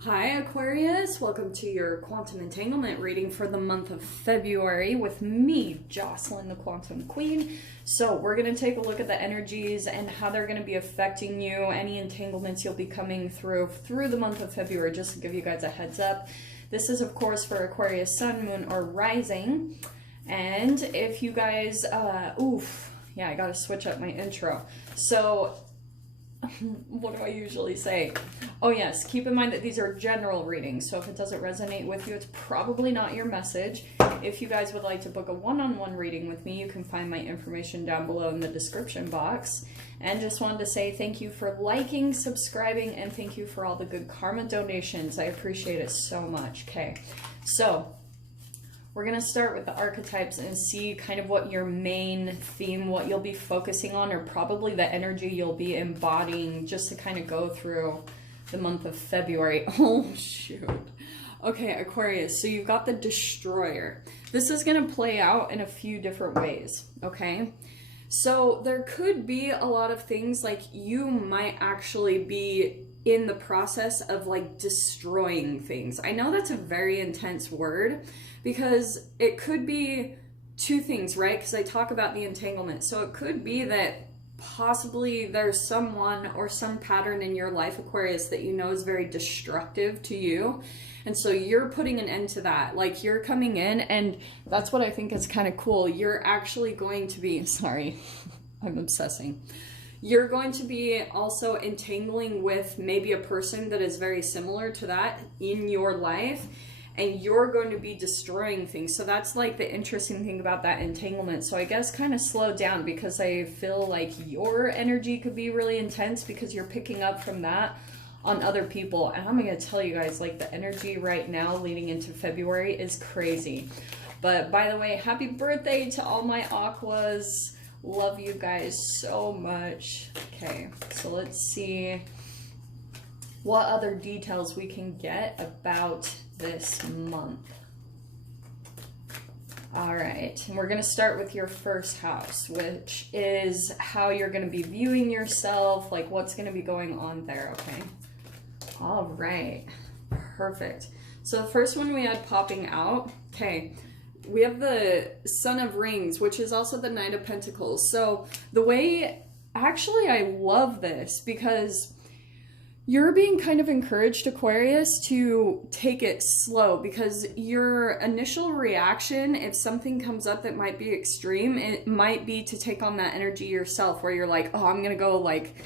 Hi Aquarius, welcome to your quantum entanglement reading for the month of February with me, Jocelyn, the Quantum Queen. So we're going to take a look at the energies and how they're going to be affecting you, any entanglements you'll be coming through the month of February, just to give you guys a heads up. This is of course for Aquarius Sun, Moon, or Rising. And if you guys, I gotta switch up my intro. So what do I usually say? Oh yes, keep in mind that these are general readings, so if it doesn't resonate with you, it's probably not your message. If you guys would like to book a one-on-one reading with me, you can find my information down below in the description box. And just wanted to say thank you for liking, subscribing, and thank you for all the good karma donations. I appreciate it so much. Okay, so we're going to start with the archetypes and see kind of what your main theme, what you'll be focusing on, or probably the energy you'll be embodying just to kind of go through the month of February. Oh, shoot. Okay, Aquarius, so you've got the Destroyer. This is going to play out in a few different ways, okay? So there could be a lot of things like you might actually be in the process of like destroying things. I know that's a very intense word because it could be two things, right? Because I talk about the entanglement. So it could be that possibly there's someone or some pattern in your life, Aquarius, that you know is very destructive to you. And so you're putting an end to that. Like you're coming in, and that's what I think is kind of cool. You're actually going to be, sorry, I'm obsessing. You're going to be also entangling with maybe a person that is very similar to that in your life, and you're going to be destroying things. So that's like the interesting thing about that entanglement. So I guess kind of slow down, because I feel like your energy could be really intense because you're picking up from that on other people. And I'm going to tell you guys, like the energy right now leading into February is crazy. But by the way, happy birthday to all my Aquas. Love you guys so much. Okay, so let's see what other details we can get about this month. All right, and we're going to start with your first house, which is how you're going to be viewing yourself, like what's going to be going on there, okay? All right, perfect. So the first one we had popping out, okay, we have the Son of Rings, which is also the Knight of Pentacles. So the way, actually I love this because you're being kind of encouraged, Aquarius, to take it slow, because your initial reaction, if something comes up that might be extreme, it might be to take on that energy yourself, where you're like, oh, I'm gonna go like,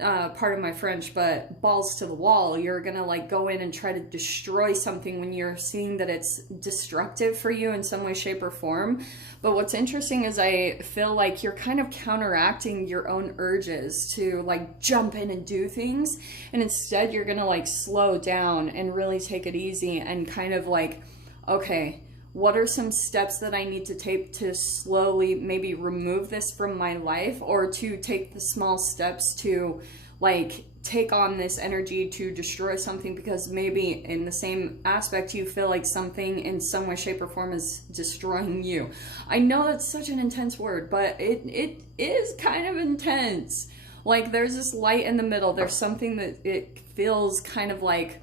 pardon my French, but balls to the wall. You're gonna like go in and try to destroy something when you're seeing that it's destructive for you in some way, shape, or form. But what's interesting is I feel like you're kind of counteracting your own urges to like jump in and do things, and instead you're gonna like slow down and really take it easy and kind of like, okay, what are some steps that I need to take to slowly maybe remove this from my life, or to take the small steps to like take on this energy to destroy something, because maybe in the same aspect you feel like something in some way, shape, or form is destroying you. I know that's such an intense word, but it is kind of intense. Like there's this light in the middle. There's something that it feels kind of like,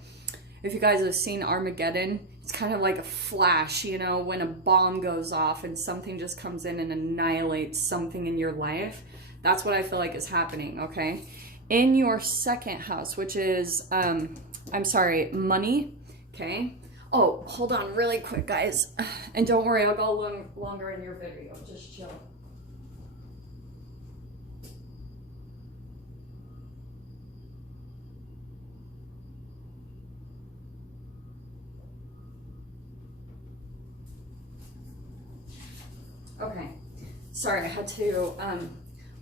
if you guys have seen Armageddon, it's kind of like a flash, you know, when a bomb goes off and something just comes in and annihilates something in your life. That's what I feel like is happening, okay? In your second house, which is, money, okay? Oh, hold on really quick, guys. And don't worry, I'll go longer in your video. Just chill. Okay, sorry, I had to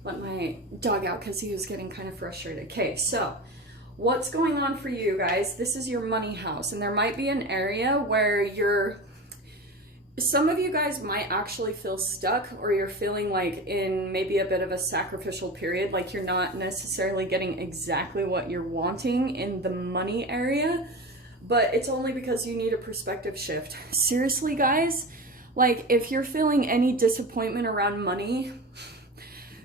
let my dog out because he was getting kind of frustrated. Okay, so what's going on for you guys? This is your money house, and there might be an area where some of you guys might actually feel stuck, or you're feeling like in maybe a bit of a sacrificial period, like you're not necessarily getting exactly what you're wanting in the money area, but it's only because you need a perspective shift. Seriously, guys? Like, if you're feeling any disappointment around money,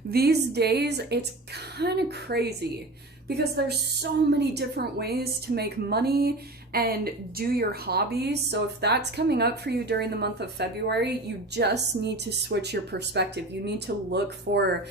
these days, it's kind of crazy because there's so many different ways to make money and do your hobbies. So if that's coming up for you during the month of February, you just need to switch your perspective. You need to look for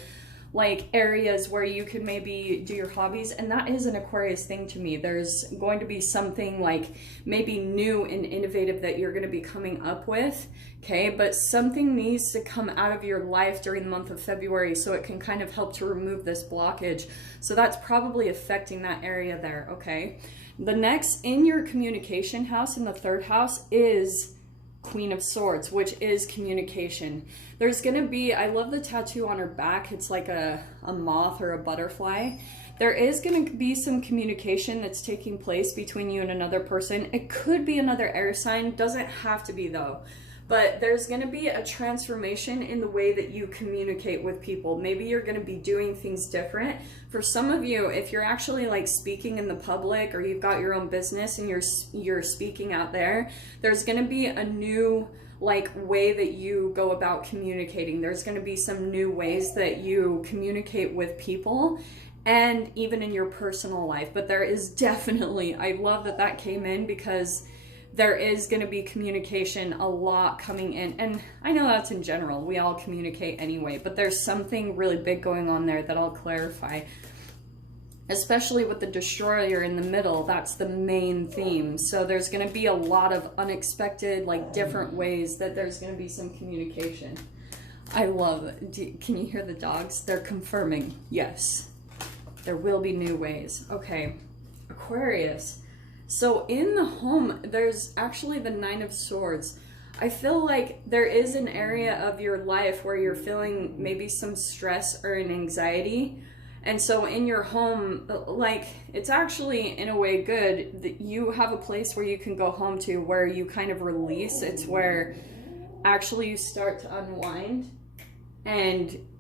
like areas where you can maybe do your hobbies. And that is an Aquarius thing to me. There's going to be something like maybe new and innovative that you're going to be coming up with, okay? But something needs to come out of your life during the month of February so it can kind of help to remove this blockage. So that's probably affecting that area there, okay? The next in your communication house, in the 3rd house, is Queen of Swords, which is communication. There's gonna be, I love the tattoo on her back. It's like a moth or a butterfly. There is gonna be some communication that's taking place between you and another person. It could be another air sign, doesn't have to be though. But there's gonna be a transformation in the way that you communicate with people. Maybe you're gonna be doing things different. For some of you, if you're actually like speaking in the public, or you've got your own business and you're speaking out there, there's gonna be a new like way that you go about communicating. There's gonna be some new ways that you communicate with people, and even in your personal life. But there is definitely, I love that that came in, because there is going to be communication a lot coming in. And I know that's in general, we all communicate anyway, but there's something really big going on there that I'll clarify. Especially with the destroyer in the middle, that's the main theme. So there's going to be a lot of unexpected, like different ways that there's going to be some communication. I love it. Can you hear the dogs? They're confirming, yes, there will be new ways. Okay, Aquarius. So in the home, there's actually the 9 of Swords. I feel like there is an area of your life where you're feeling maybe some stress or an anxiety. And so in your home, like, it's actually in a way good that you have a place where you can go home to where you kind of release. It's where actually you start to unwind.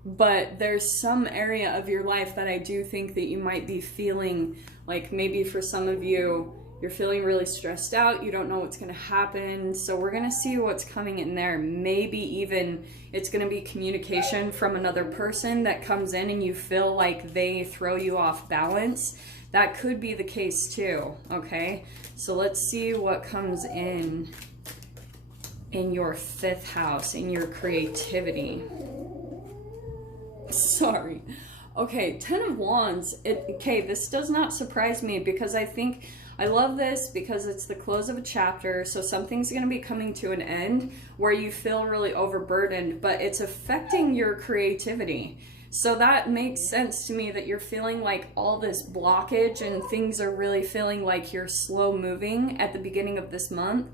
But there's some area of your life that I do think that you might be feeling like, maybe for some of you, you're feeling really stressed out, you don't know what's gonna happen. So we're gonna see what's coming in there. Maybe even it's gonna be communication from another person that comes in and you feel like they throw you off balance. That could be the case too, okay? So let's see what comes in your 5th house, in your creativity. Sorry. Okay, 10 of Wands. Okay, this does not surprise me, because I love this because it's the close of a chapter, so something's going to be coming to an end where you feel really overburdened, but it's affecting your creativity. So that makes sense to me, that you're feeling like all this blockage and things are really feeling like you're slow moving at the beginning of this month.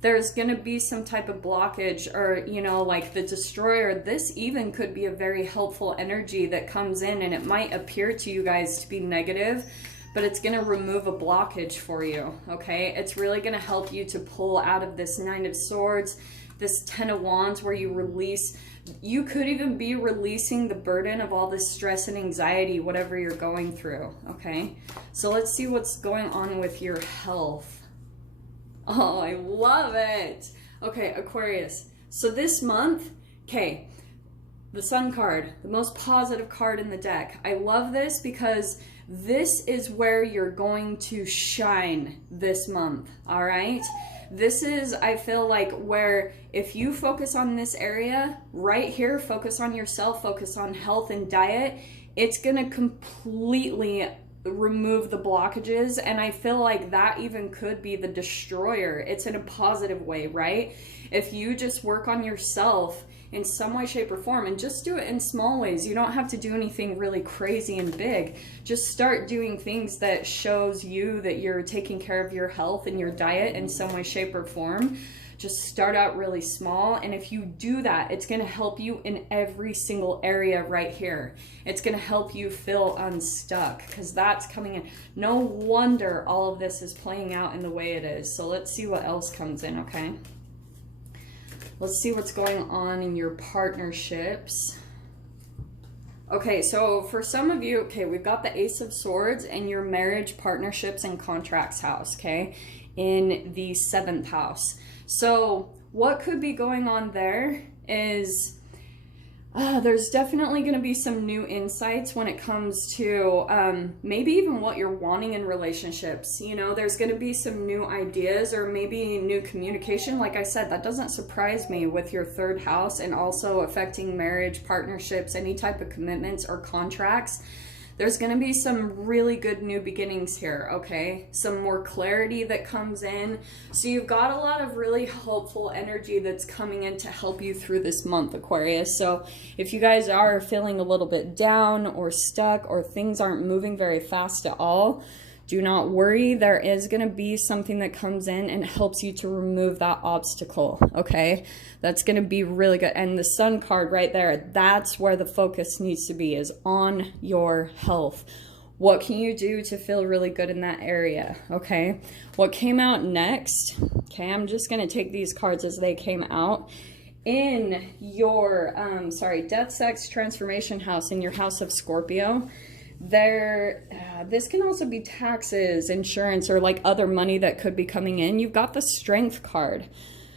There's going to be some type of blockage, or, you know, like the destroyer. This even could be a very helpful energy that comes in, and it might appear to you guys to be negative, but it's going to remove a blockage for you, okay? It's really going to help you to pull out of this 9 of Swords, this 10 of Wands, where you release, you could even be releasing the burden of all this stress and anxiety, whatever you're going through, okay? So let's see what's going on with your health. Oh, I love it. Okay, Aquarius. So this month, okay, the Sun card, the most positive card in the deck. I love this because this is where you're going to shine this month, all right? This is, I feel like, where if you focus on this area right here, focus on yourself, focus on health and diet, it's gonna completely remove the blockages. And I feel like that even could be the destroyer. It's in a positive way, right? If you just work on yourself in some way, shape, or form, and just do it in small ways. You don't have to do anything really crazy and big. Just start doing things that shows you that you're taking care of your health and your diet in some way, shape, or form. Just start out really small, and if you do that, it's going to help you in every single area right here. It's going to help you feel unstuck, because that's coming in. No wonder all of this is playing out in the way it is. So let's see what else comes in, okay? Let's see what's going on in your partnerships. Okay, so for some of you, okay, we've got the Ace of Swords and your marriage, partnerships, and contracts house, okay, in the 7th house. So what could be going on there is There's definitely going to be some new insights when it comes to maybe even what you're wanting in relationships. You know, there's going to be some new ideas or maybe new communication. Like I said, that doesn't surprise me with your third house and also affecting marriage, partnerships, any type of commitments or contracts. There's going to be some really good new beginnings here, okay? Some more clarity that comes in. So you've got a lot of really helpful energy that's coming in to help you through this month, Aquarius. So if you guys are feeling a little bit down or stuck or things aren't moving very fast at all, do not worry. There is going to be something that comes in and helps you to remove that obstacle, okay? That's going to be really good. And the Sun card right there, that's where the focus needs to be, is on your health. What can you do to feel really good in that area, okay? What came out next, okay, I'm just going to take these cards as they came out. In your, death, sex, transformation house, in your house of Scorpio, this can also be taxes, insurance, or like other money that could be coming in. You've got the Strength card.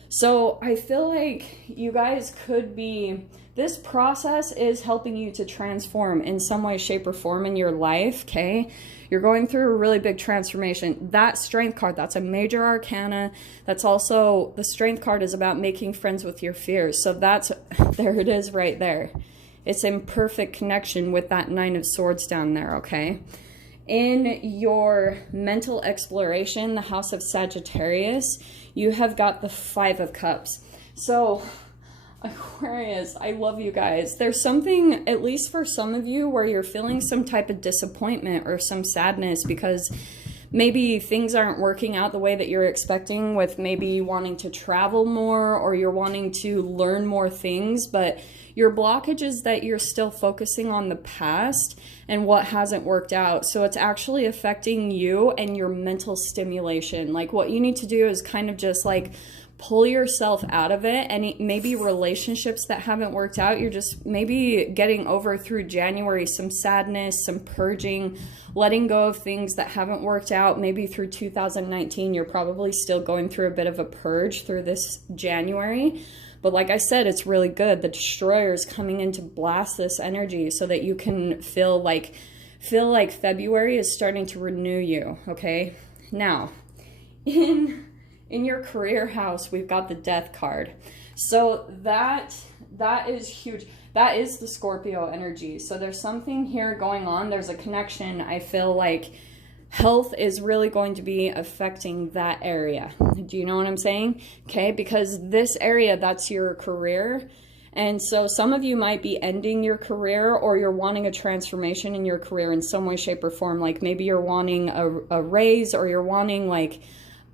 So I feel like you guys could be, this process is helping you to transform in some way, shape, or form in your life, okay? You're going through a really big transformation. That Strength card, that's a major arcana. That's also, the Strength card is about making friends with your fears. So that's, there it is right there. It's in perfect connection with that Nine of Swords down there, okay? In your mental exploration, the house of Sagittarius, you have got the Five of Cups. So, Aquarius, I love you guys. There's something, at least for some of you, where you're feeling some type of disappointment or some sadness because maybe things aren't working out the way that you're expecting, with maybe wanting to travel more or you're wanting to learn more things, but your blockage is that you're still focusing on the past and what hasn't worked out. So it's actually affecting you and your mental stimulation. Like, what you need to do is kind of just like pull yourself out of it. And maybe relationships that haven't worked out, you're just maybe getting over through January, some sadness, some purging, letting go of things that haven't worked out. Maybe through 2019, you're probably still going through a bit of a purge through this January. But like I said, it's really good. The Destroyer is coming in to blast this energy so that you can feel like February is starting to renew you, okay? Now, in your career house, we've got the Death card. So that is huge. That is the Scorpio energy. So there's something here going on. There's a connection. I feel like health is really going to be affecting that area. Do you know what I'm saying? Okay, because this area, that's your career. And so some of you might be ending your career, or you're wanting a transformation in your career in some way, shape, or form. Like maybe you're wanting a raise, or you're wanting like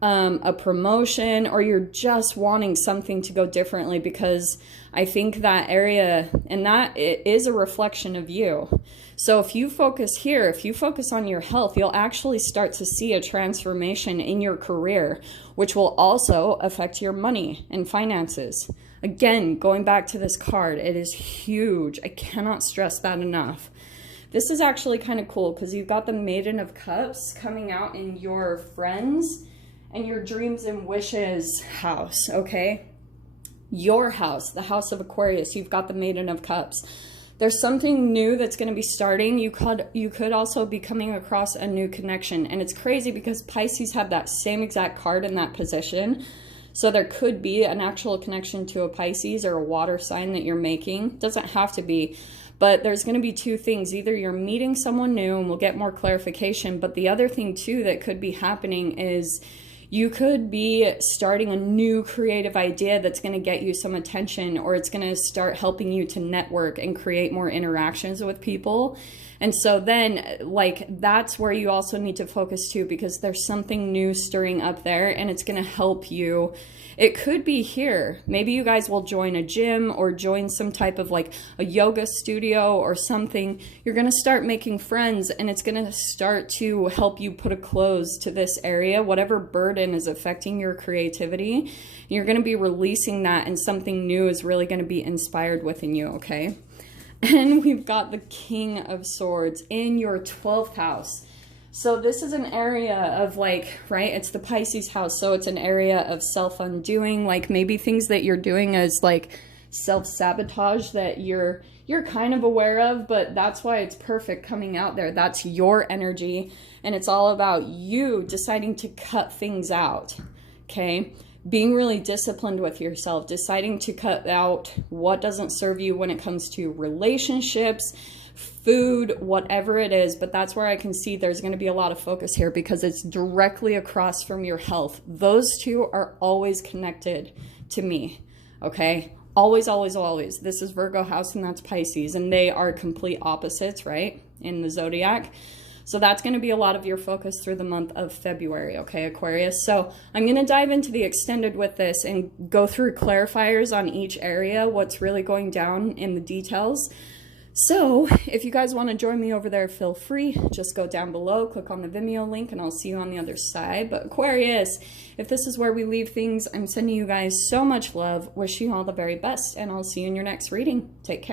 a promotion, or you're just wanting something to go differently, because I think that area, and that it is a reflection of you. So if you focus here, if you focus on your health, you'll actually start to see a transformation in your career, which will also affect your money and finances. Again, going back to this card, it is huge. I cannot stress that enough. This is actually kind of cool because you've got the Maiden of Cups coming out in your friends and your dreams and wishes house, okay? Your house, the house of Aquarius, you've got the Maiden of Cups. There's something new that's going to be starting. You could also be coming across a new connection. And it's crazy because Pisces have that same exact card in that position. So there could be an actual connection to a Pisces or a water sign that you're making. Doesn't have to be. But there's going to be two things. Either you're meeting someone new, and we'll get more clarification. But the other thing too that could be happening is you could be starting a new creative idea that's going to get you some attention, or it's going to start helping you to network and create more interactions with people. And so then, like, that's where you also need to focus too, because there's something new stirring up there, and it's going to help you. It could be here. Maybe you guys will join a gym or join some type of like a yoga studio or something. You're going to start making friends, and it's going to start to help you put a close to this area, whatever burden is affecting your creativity. You're going to be releasing that, and something new is really going to be inspired within you, okay? And we've got the King of Swords in your 12th house. So this is an area of like, right, it's the Pisces house. So it's an area of self-undoing, like maybe things that you're doing as like self-sabotage that you're you're kind of aware of, but that's why it's perfect coming out there. That's your energy, and it's all about you deciding to cut things out, okay? Being really disciplined with yourself, deciding to cut out what doesn't serve you when it comes to relationships, food, whatever it is. But that's where I can see there's going to be a lot of focus here because it's directly across from your health. Those two are always connected to me, okay? Always, always, always. This is Virgo house and that's Pisces, and they are complete opposites, right, in the zodiac. So that's going to be a lot of your focus through the month of February, okay, Aquarius? So I'm going to dive into the extended with this and go through clarifiers on each area, what's really going down in the details. So if you guys want to join me over there, feel free. Just go down below, click on the Vimeo link, and I'll see you on the other side. But Aquarius, if this is where we leave things, I'm sending you guys so much love. Wish you all the very best, and I'll see you in your next reading. Take care.